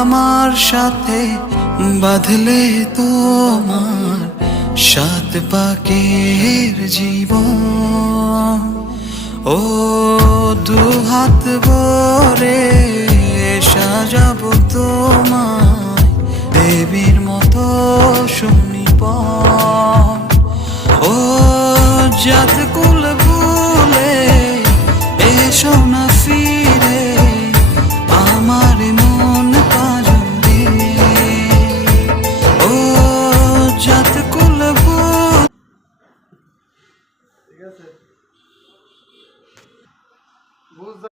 আমার সাথে বাঁধলে তোমার সাত পাকের জীবন। ও দুহাত ভরে সাজাবো তোমায় দেবীর মতো সুনিপন। ও জাত কুল ভুলে এসো না ফিরে আমার মন পাজরে। ও জাত কুল ভুলে। ঠিক আছে।